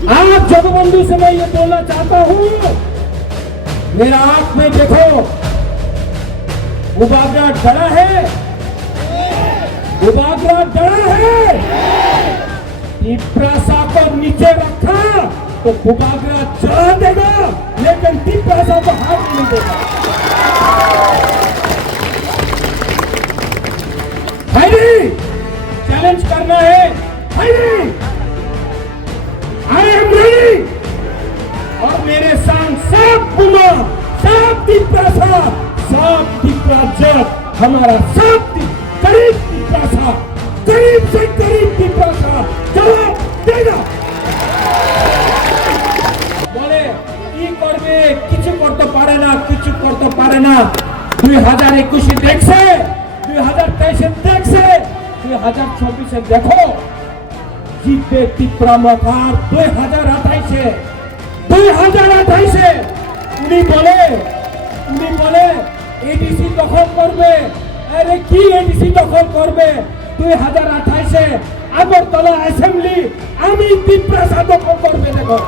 आज जगबंधु से मैं ये बोलना चाहता हूँ, मेरा आंख में देखो, बुबागरा डरा है, बुबागरा डरा है। तिप्रासा को नीचे रखा तो बुबागरा चढ़ा देगा, लेकिन तिप्रासा को हाथ नहीं देगा। चैलेंज करना है, आई एम रेडी। और मेरे संग सब बुमा, सब तिप्रासा, सब तिप्राजक, हमारा सब करीब तिप्रासा, करीब से करीब तिप्रासा जवाब देगा। बोले কি করবে, কিছু করতে পারে না, কিছু করতে পারে না। 2021 দেখছে, 2023 দেখছে, 2024 দেখো জিতবে ত্রিপুরা মহাকার। 2028 উনি বলে এডিসি দখল করবে। আরে কি এডিসি দখল করবে? 2028 আগরতলা অ্যাসেম্বলি আমি ত্রিপুরা দখল করবে। দেখো